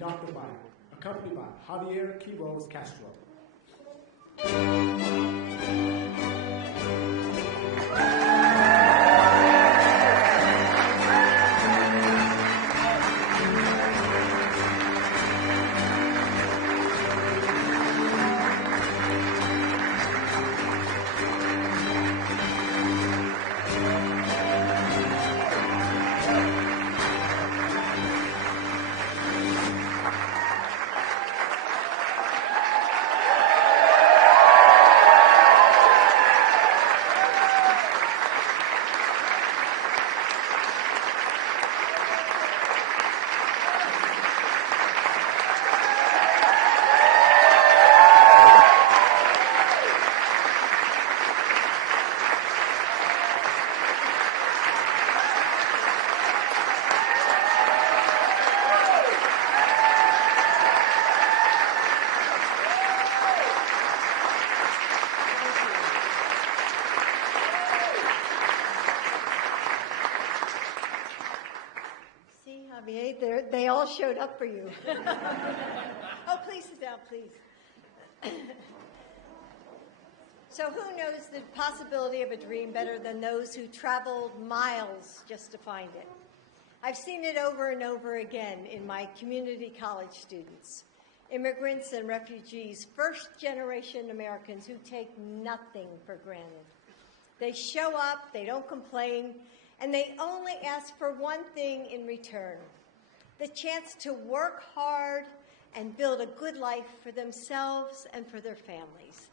accompanied by Javier Quiroz Castro. They all showed up for you. Oh, please sit down, please. So who knows the possibility of a dream better than those who traveled miles just to find it? I've seen it over and over again in my community college students, immigrants and refugees, first-generation Americans who take nothing for granted. They show up, they don't complain, and they only ask for one thing in return: the chance to work hard and build a good life for themselves and for their families.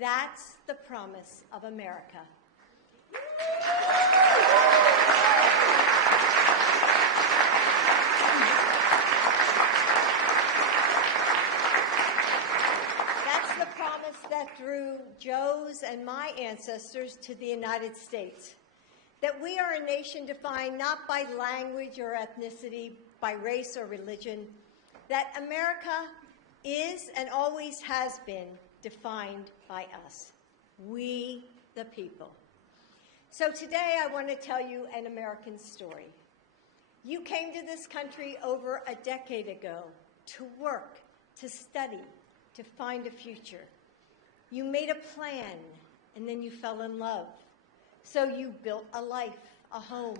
That's the promise of America. That's the promise that drew Joe's and my ancestors to the United States. That we are a nation defined not by language or ethnicity, by race or religion. That America is and always has been defined by us, we the people. So today I want to tell you an American story. You came to this country over a decade ago to work, to study, to find a future. You made a plan, and then you fell in love. So you built a life, a home,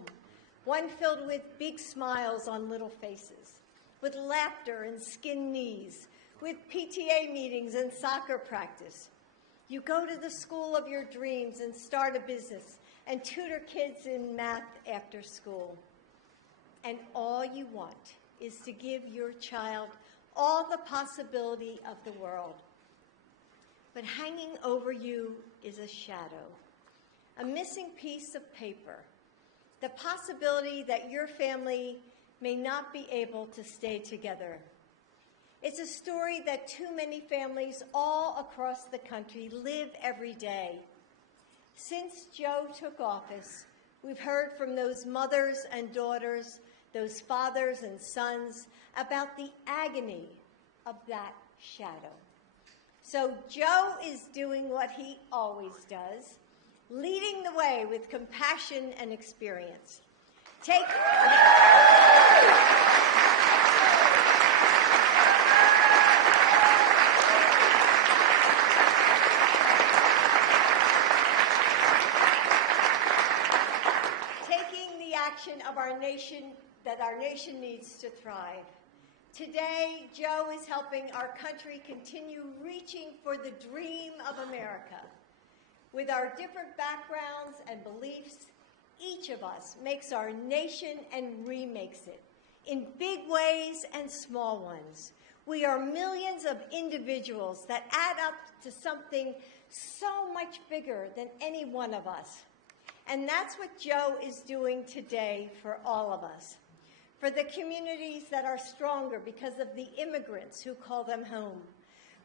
one filled with big smiles on little faces, with laughter and skinned knees, with PTA meetings and soccer practice. You go to the school of your dreams and start a business and tutor kids in math after school. And all you want is to give your child all the possibility of the world. But hanging over you is a shadow, a missing piece of paper, the possibility that your family may not be able to stay together. It's a story that too many families all across the country live every day. Since Joe took office, we've heard from those mothers and daughters, those fathers and sons, about the agony of that shadow. So Joe is doing what he always does, leading the way with compassion and experience. Taking the action of our nation that our nation needs to thrive. Today, Joe is helping our country continue reaching for the dream of America. With our different backgrounds and beliefs, each of us makes our nation and remakes it in big ways and small ones. We are millions of individuals that add up to something so much bigger than any one of us. And that's what Joe is doing today for all of us. For the communities that are stronger because of the immigrants who call them home.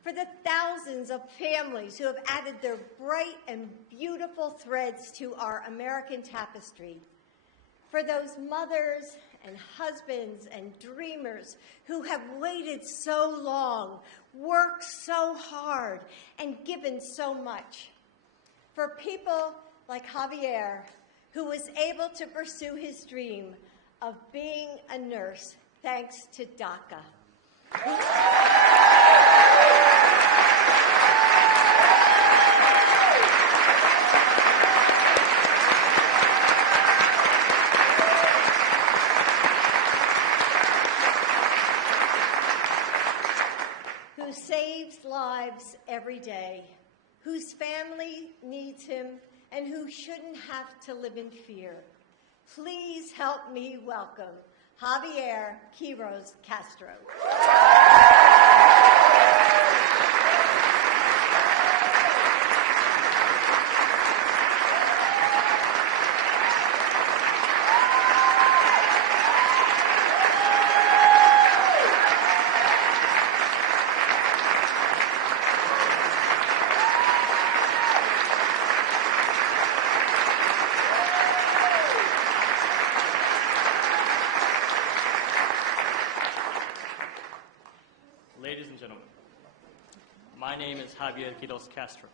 For the thousands of families who have added their bright and beautiful threads to our American tapestry. For those mothers and husbands and dreamers who have waited so long, worked so hard, and given so much. For people like Javier, who was able to pursue his dream of being a nurse thanks to DACA. Who saves lives every day, whose family needs him, and who shouldn't have to live in fear. Please help me welcome Javier Quiroz Castro. Ladies and gentlemen, my name is Javier Quiroz Castro.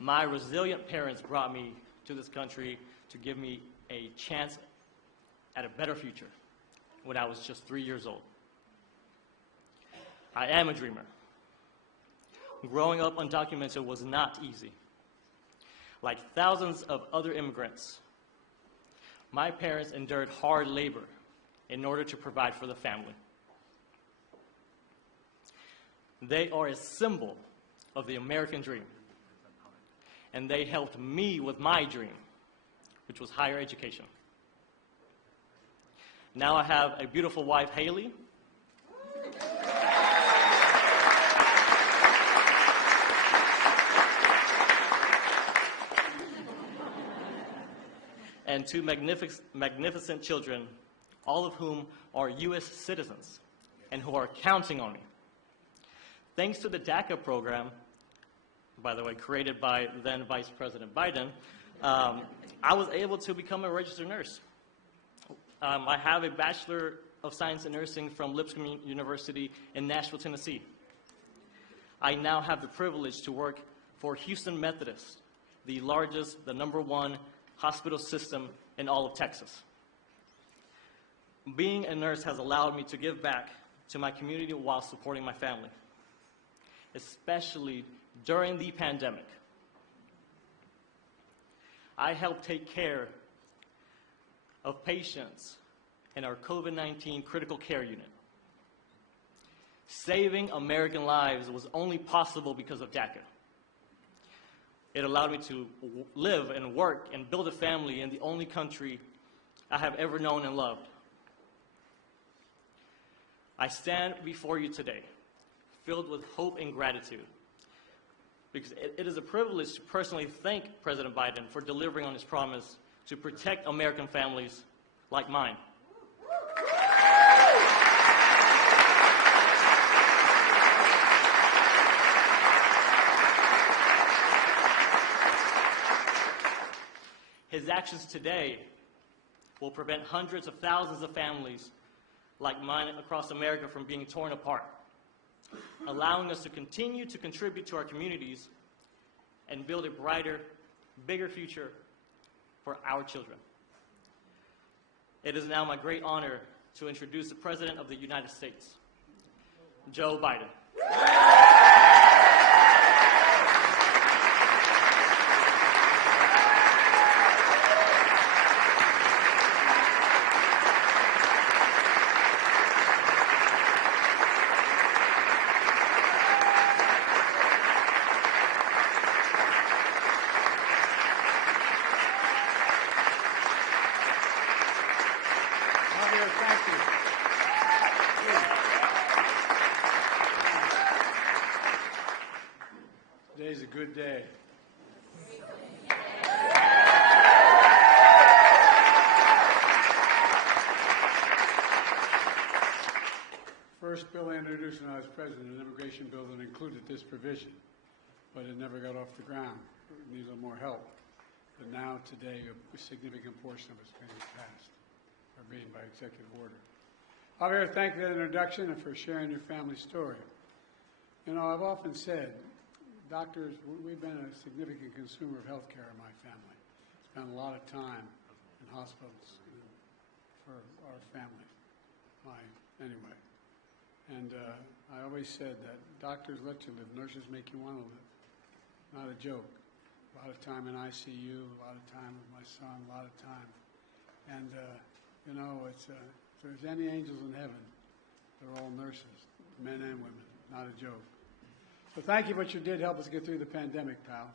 My resilient parents brought me to this country to give me a chance at a better future when I was just 3 years old. I am a dreamer. Growing up undocumented was not easy. Like thousands of other immigrants, my parents endured hard labor in order to provide for the family. They are a symbol of the American dream, and they helped me with my dream, which was higher education. Now I have a beautiful wife, Haley, and two magnificent children, all of whom are U.S. citizens and who are counting on me. Thanks to the DACA program, by the way, created by then Vice President Biden, I was able to become a registered nurse. I have a Bachelor of Science in Nursing from Lipscomb University in Nashville, Tennessee. I now have the privilege to work for Houston Methodist, the largest, the #1 hospital system in all of Texas. Being a nurse has allowed me to give back to my community while supporting my family, especially during the pandemic. I helped take care of patients in our COVID-19 critical care unit. Saving American lives was only possible because of DACA. It allowed me to live and work and build a family in the only country I have ever known and loved. I stand before you today filled with hope and gratitude, because it is a privilege to personally thank President Biden for delivering on his promise to protect American families like mine. His actions today will prevent hundreds of thousands of families like mine across America from being torn apart, allowing us to continue to contribute to our communities and build a brighter, bigger future for our children. It is now my great honor to introduce the President of the United States, Joe Biden. Javier, thank you. Today's a good day. First bill I introduced when I was president, an immigration bill that included this provision, but it never got off the ground. It needs a little more help. But now, today, a significant portion of it's being passed, or being by executive order. Javier, thank you for that introduction and for sharing your family story. You know, I've often said, doctors, we've been a significant consumer of health care in my family. Spent a lot of time in hospitals for our family, anyway. And I always said that doctors let you live, nurses make you want to live. Not a joke. A lot of time in ICU, a lot of time with my son, a lot of time. And, if there's any angels in heaven, they're all nurses, men and women, not a joke. So thank you for what you did help us get through the pandemic, pal,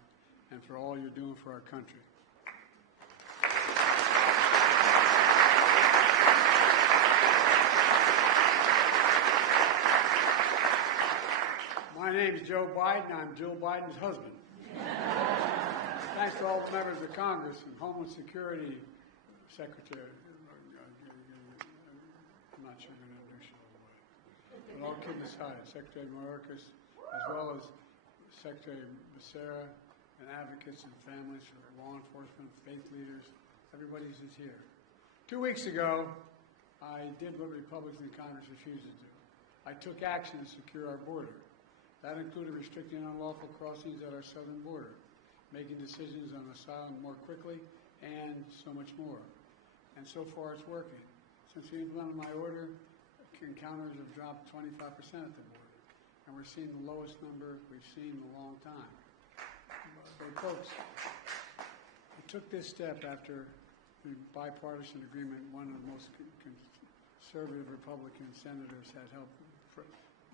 and for all you're doing for our country. My name is Joe Biden. I'm Jill Biden's husband. Thanks to all the members of Congress and Homeland Security Secretary. I'm not sure I'm going to introduce you all the way. But all kidding aside, Secretary Mayorkas, as well as Secretary Becerra and advocates and families for law enforcement, faith leaders, everybody's is here. 2 weeks ago, I did what Republicans in Congress refused to do. I took action to secure our border. That included restricting unlawful crossings at our southern border, making decisions on asylum more quickly, and so much more. And so far, it's working. Since we implemented my order, encounters have dropped 25% at the border, and we're seeing the lowest number we've seen in a long time. So, folks, we took this step after the bipartisan agreement one of the most conservative Republican senators had helped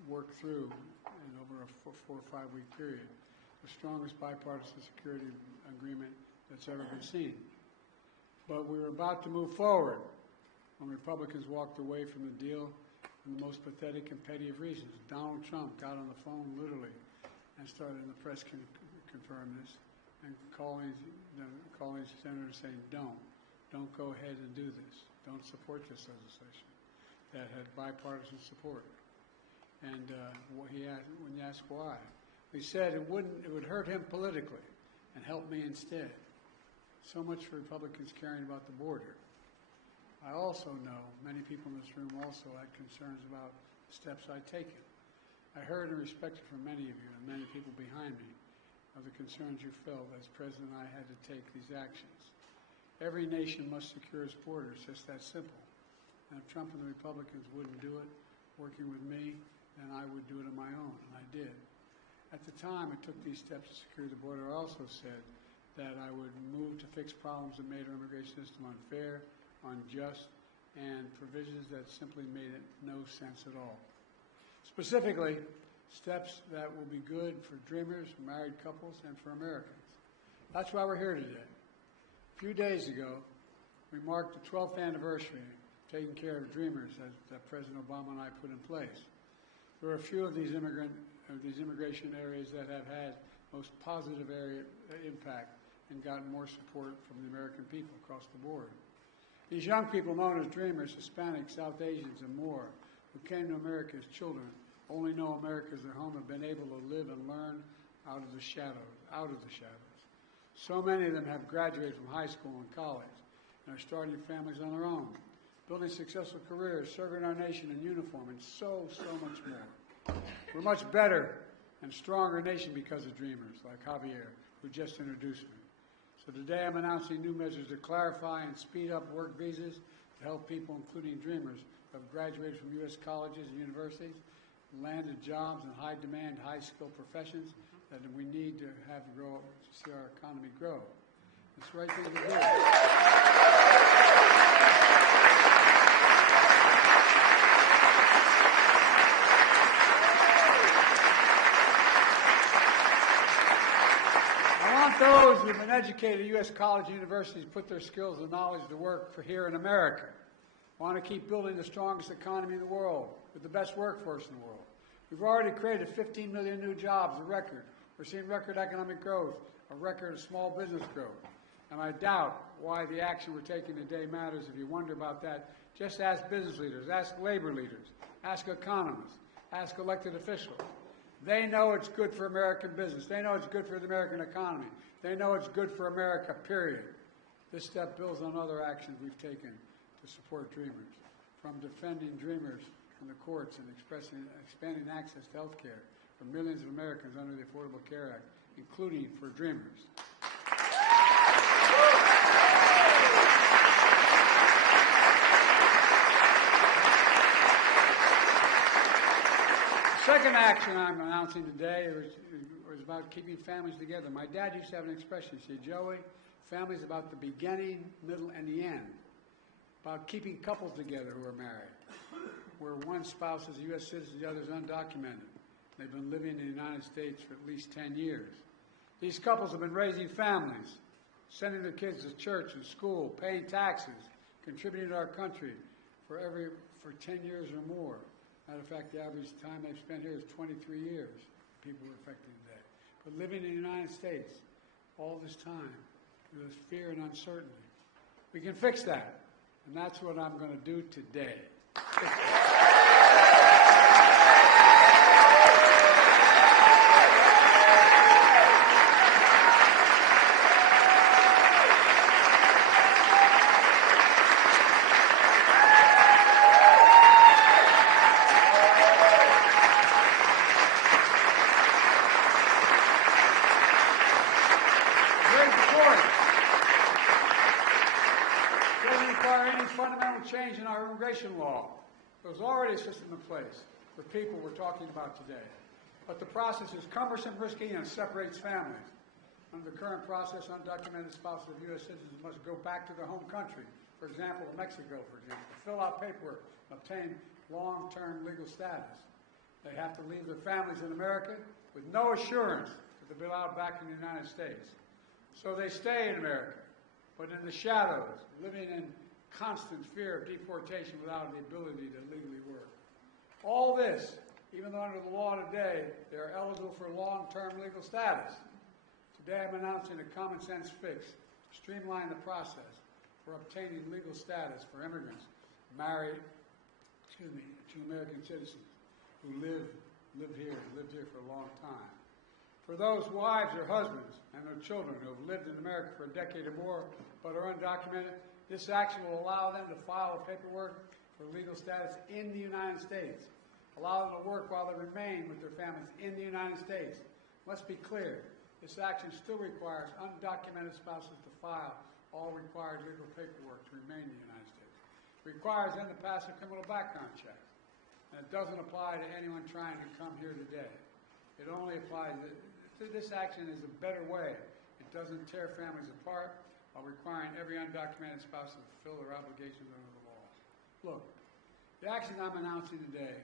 work through in over a 4 or 5 week period, the strongest bipartisan security agreement that's ever been seen. But we were about to move forward when Republicans walked away from the deal for the most pathetic and petty of reasons. Donald Trump got on the phone literally and started, and the press can confirm this, and calling senators saying, don't go ahead and do this. Don't support this legislation that had bipartisan support. And when you ask why, he said it would hurt him politically and help me instead. So much for Republicans caring about the border. I also know many people in this room also had concerns about the steps I'd taken. I heard and respected from many of you and many people behind me of the concerns you felt as President I had to take these actions. Every nation must secure its borders, just that simple. And if Trump and the Republicans wouldn't do it, working with me, then I would do it on my own, and I did. At the time I took these steps to secure the border, I also said that I would move to fix problems that made our immigration system unfair, unjust, and provisions that simply made it no sense at all. Specifically, steps that will be good for dreamers, married couples, and for Americans. That's why we're here today. A few days ago, we marked the 12th anniversary of taking care of dreamers that President Obama and I put in place. There are a few of these immigration areas that have had most positive impact and gotten more support from the American people across the board. These young people known as dreamers, Hispanics, South Asians, and more, who came to America as children, only know America as their home, have been able to live and learn out of the shadows. So many of them have graduated from high school and college and are starting families on their own, building successful careers, serving our nation in uniform, and so much more. We're a much better and stronger nation because of dreamers like Javier, who just introduced me. So today I'm announcing new measures to clarify and speed up work visas to help people, including dreamers, who have graduated from U.S. colleges and universities, landed jobs in high-demand, high-skilled professions that we need to have to grow to see our economy grow. It's the right thing to do. Those who have been educated at U.S. college and universities put their skills and knowledge to work for here in America. Want to keep building the strongest economy in the world with the best workforce in the world. We've already created 15 million new jobs, a record. We're seeing record economic growth, a record of small business growth. And I doubt why the action we're taking today matters. If you wonder about that, just ask business leaders, ask labor leaders, ask economists, ask elected officials. They know it's good for American business. They know it's good for the American economy. They know it's good for America, period. This step builds on other actions we've taken to support dreamers, from defending dreamers in the courts and expanding access to health care for millions of Americans under the Affordable Care Act, including for dreamers. second action I'm announcing today is about keeping families together. My dad used to have an expression. He said, Joey, family's about the beginning, middle, and the end. About keeping couples together who are married, where one spouse is a U.S. citizen, the other is undocumented. They've been living in the United States for at least 10 years. These couples have been raising families, sending their kids to church and school, paying taxes, contributing to our country for 10 years or more. Matter of fact, the average time they've spent here is 23 years, people are affected today. But living in the United States all this time, with this fear and uncertainty, we can fix that. And that's what I'm going to do today. Change in our immigration law. There's already a system in place for people we're talking about today. But the process is cumbersome, risky, and separates families. Under the current process, undocumented spouses of U.S. citizens must go back to their home country, for example, Mexico, to fill out paperwork and obtain long-term legal status. They have to leave their families in America with no assurance that they'll be allowed back in the United States. So they stay in America, but in the shadows, living in constant fear of deportation without the ability to legally work. All this, even though under the law today, they are eligible for long-term legal status. Today I'm announcing a common-sense fix to streamline the process for obtaining legal status for immigrants married to American citizens who lived here for a long time. For those wives or husbands and their children who have lived in America for a decade or more but are undocumented, this action will allow them to file paperwork for legal status in the United States, allow them to work while they remain with their families in the United States. Let's be clear, this action still requires undocumented spouses to file all required legal paperwork to remain in the United States. It requires them to pass a criminal background check, and it doesn't apply to anyone trying to come here today. It only applies, this action is a better way. It doesn't tear families apart, while requiring every undocumented spouse to fulfill their obligations under the law. Look, the action I'm announcing today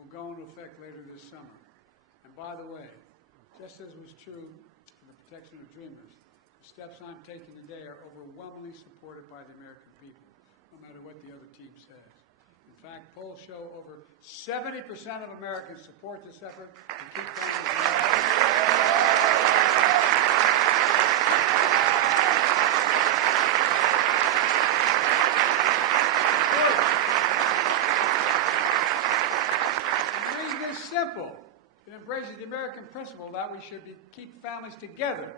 will go into effect later this summer. And by the way, just as was true for the protection of dreamers, the steps I'm taking today are overwhelmingly supported by the American people, no matter what the other team says. In fact, polls show over 70% of Americans support this effort to keep families. Simple. It embraces the American principle that we should keep families together.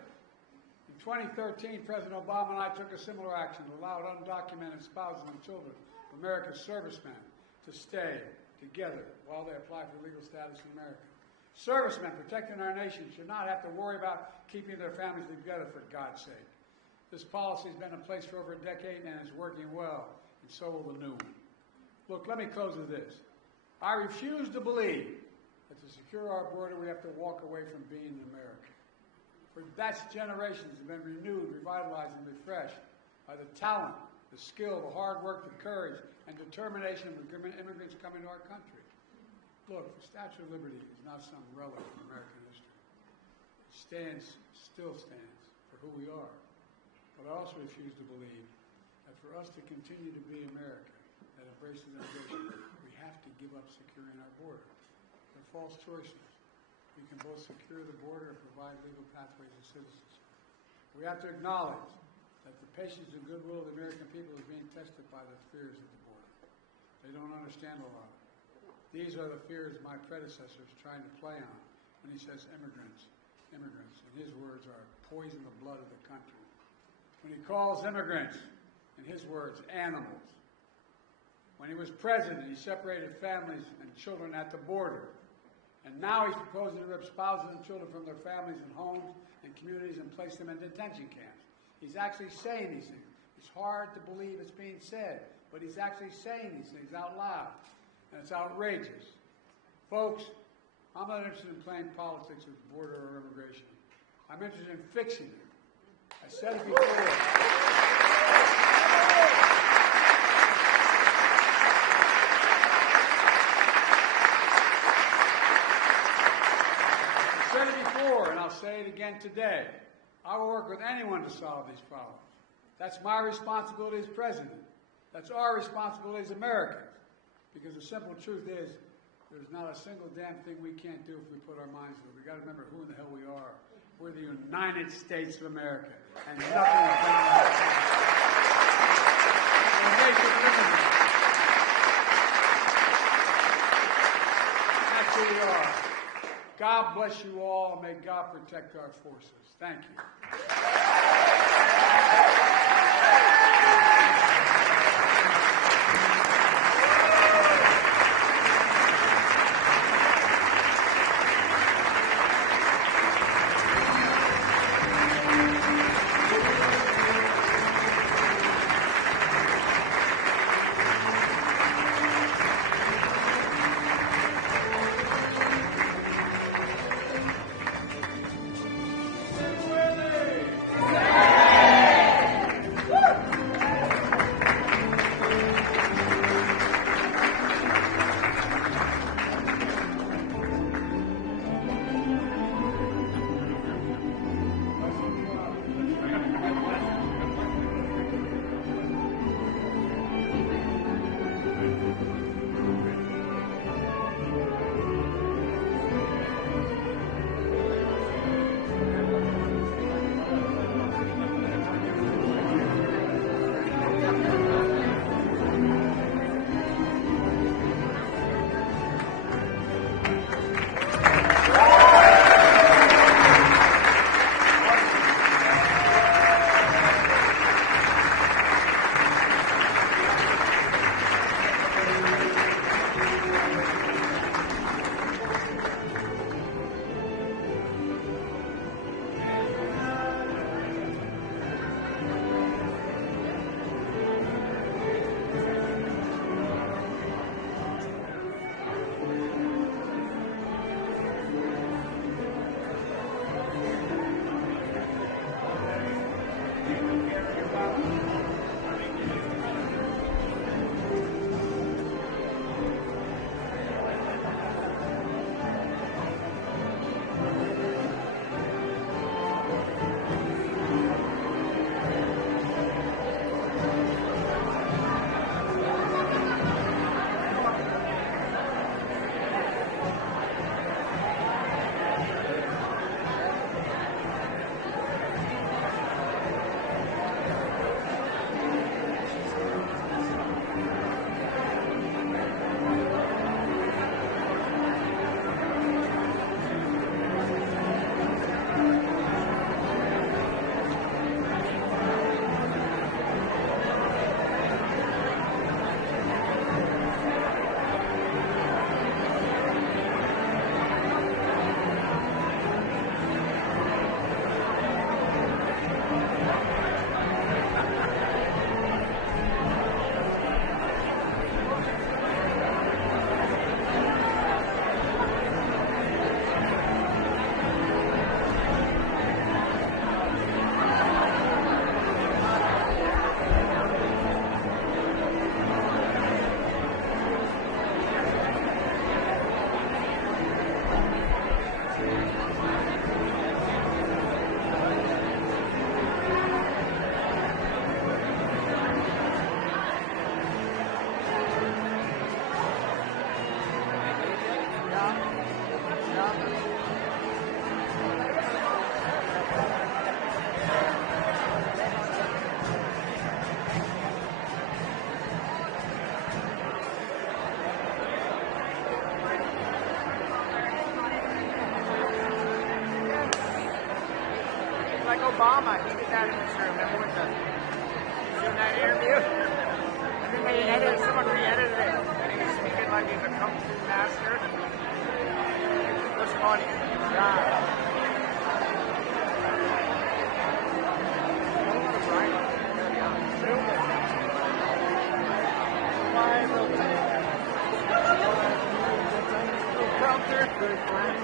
In 2013, President Obama and I took a similar action that allowed undocumented spouses and children of America's servicemen to stay together while they apply for legal status in America. Servicemen protecting our nation should not have to worry about keeping their families together, for God's sake. This policy has been in place for over a decade and is working well, and so will the new one. Look, let me close with this. I refuse to believe that to secure our border, we have to walk away from being an American. For that's generations have been renewed, revitalized, and refreshed by the talent, the skill, the hard work, the courage, and determination of immigrants coming to our country. Look, the Statue of Liberty is not some relic of American history. It still stands for who we are. But I also refuse to believe that for us to continue to be America that embraces immigration, we have to give up securing our border. They're false choices. We can both secure the border and provide legal pathways to citizenship. We have to acknowledge that the patience and goodwill of the American people is being tested by the fears of the border. They don't understand a lot. These are the fears my predecessor is trying to play on when he says immigrants. Immigrants, and his words are poison the blood of the country. When he calls immigrants, in his words, animals. When he was president, he separated families and children at the border. And now he's proposing to rip spouses and children from their families and homes and communities and place them in detention camps. He's actually saying these things. It's hard to believe it's being said, but he's actually saying these things out loud. And it's outrageous. Folks, I'm not interested in playing politics with border or immigration. I'm interested in fixing it. I said it before. I said it before, and I'll say it again today. I will work with anyone to solve these problems. That's my responsibility as president. That's our responsibility as Americans. Because the simple truth is, there's not a single damn thing we can't do if we put our minds to it. We've got to remember who in the hell we are. We're the United States of America. And nothing is done about it. We're a nation of immigrants. That's who we are. God bless you all, and may God protect our forces. Thank you. Obama, he did that in this room. Remember with the doing that interview? I think they edited, someone re-edited it, and he was speaking like he's a kung fu master. It was funny. Yeah. Prompter. Good plan.